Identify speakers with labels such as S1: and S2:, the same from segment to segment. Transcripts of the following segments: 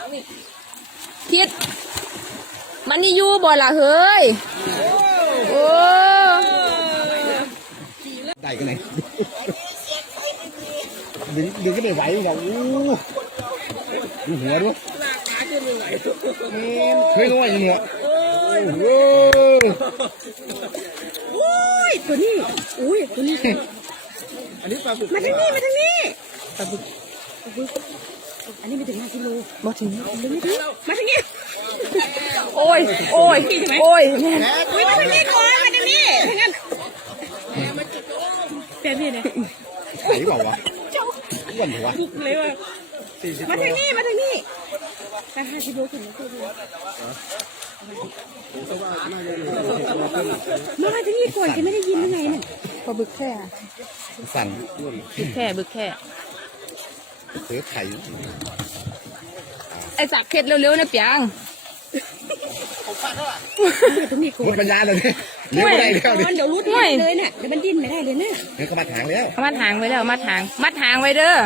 S1: ทิศมันนี่อยู่บ่ล่ะเฮ้ยโอ้
S2: ได้กันไหนดึงก็ได้ไหวอย่างอู้ดูหัวด้วยเคยน้อยหัว
S1: โอ้ยตัวนี้อุ้ยตัวนี้
S2: อันนี้ปลาบึก
S1: มาทางนี้มาทางนี้
S2: ปลาบึก
S1: อันนี้ไม่ถึง5 กิโลมาถึงมาทางนี้โอ้ยโอ้ยโอ้ยมาทางนี้ก่อนมาทางนี้ทางนั้นเป็นพี่เนี่ย
S2: ไหนบอกวะอ้วนเหรอวะ
S1: เลยว่ะมาทางนี้มาทางนี้ไป5 กิโลถึงแล้วมาทางนี้ก่อนจะไม่ได้ยินยังไงเนี่ยปลาบึกแค่
S2: สั่น
S1: บึกแค่
S2: เสือไข่
S1: ไอ้สักเข็ดเร็วๆนะเปียง
S2: มุดปัญญาเลยเลี้ยวได้แล้ว
S1: เดี๋ยวรุดเลยเนี่ยเดี๋ยวมันดิ้นไม่ได้เลยเนี่ย
S2: เขามัดหางแล้ว
S1: มัดหางไว้แล้วมัดหางไว้เด้อ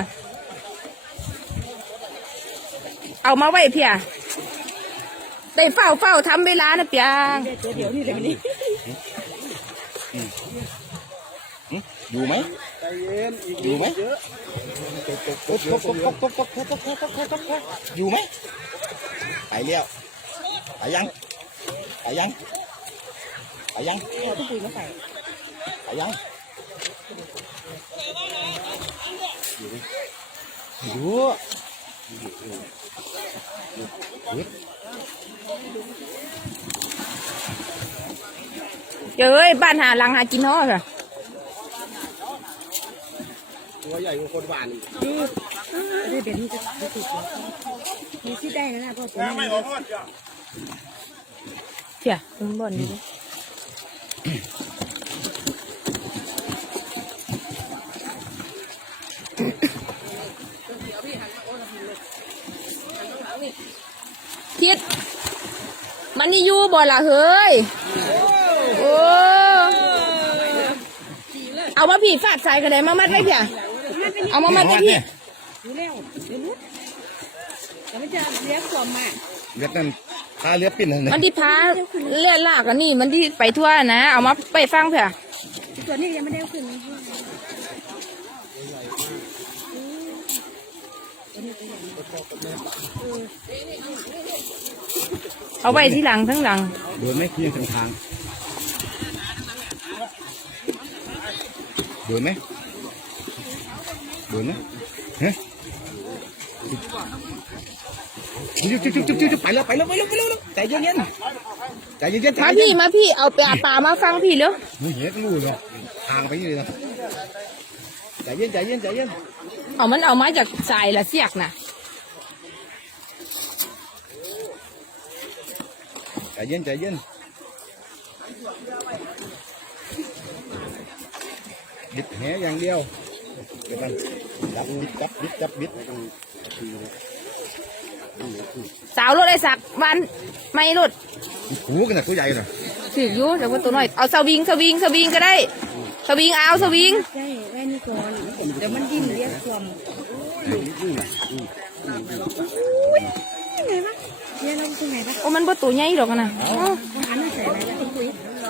S1: เอามาไว้เพียได้เฝ้าทำเวลานะเปียงเดี๋ยวนี่เลยนี่
S2: อยู่ไหมอยู่ไหมอยู่ไหมไปเลี้ยวไปยัง
S1: ต้องปุยมาใส่
S2: ไปยังอยู่
S1: เอ้ยบ้านหาหลังหากินเนาะค่ะ
S2: ตัวใหญ่กว่าคนหวาน
S1: เดี๋ยวนี้จะติดเลยมีที่ได้นะพ่อผมไม่เชี่ยมึงบ่นดิทิศมันนี่อยู่บ่ล่ะเฮ้ยโอ้เอามาผีฟาดใส่กันเลยมามัดไว้เพียเอามามัดไว้พี่ดูแล้วเดี๋ยวมันจะเลี้ยงความมาก
S2: เลี้ยงนั่นพาเลี้ยงปิ่นเลย
S1: มันที่พาเลี้ยงลากกันนี่มันที่ไปทั่วนะเอามาไปฟังเพียตัวนี้ยังไม่ได้ขึ้นเอาไว้ที่หลังทั้งหลัง
S2: โดนไม่เพียงทางโดนไหมฮะจุ๊บไปแล้วใจเย็น
S1: มาพี่เอาปลามาฟังพี่เร็ว
S2: นี่เหี้ยก็รู้เนาะทางไปนี่เลยนะใจเย็น
S1: เอามันเอาไม้จากสายละเสียกน่ะ
S2: ใจเย็นบิดแหอย่างเดียวเดี๋ยวกันจับบิด
S1: สาวรถไอ้สักวันไม่รถ
S2: หูกันนะตัวใหญ่หน่อย
S1: ถืออยู่แต่ว่าตัวน้อยเอาสวิงก็ได้สวิงเอาสวิงใช่แม่นี่ก่อนเดี๋ยวมันดิ้นเรียกความไงปะเรียกเราตรงไหนปะโอ้มันบ่ตัวใหญ่หรอกนะอันนั้นใส่อะไรแล้วคุย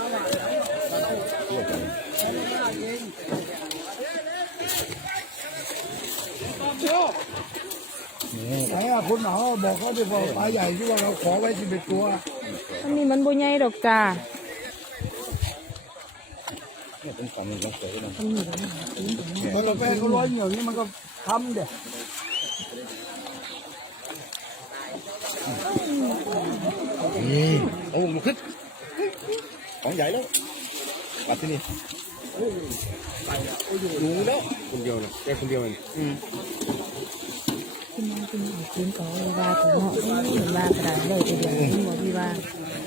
S3: ไหนคุณหมอบอกเขาด้วยว่าปลาใหญ่ที่ว่าเราขอไว้11 ตัว
S1: อันนี้มันบ่ใหญ่ดอกจ้า
S2: เป็นของมันต้องเสยนะ
S3: มันก็แป้งก็ร้อยเหนียวนี่มันก็ทำเด็ด
S2: โอ้ลูกขึ้นของใหญ่แล้วปัดที่นี่ดูแล้วคนเดียวนะแค่คนเดียวเอง
S1: กินก่อนว่าถึงเหมาะเหมือนว่ากระดาษเลยทีเดียวบอกพี่ว่า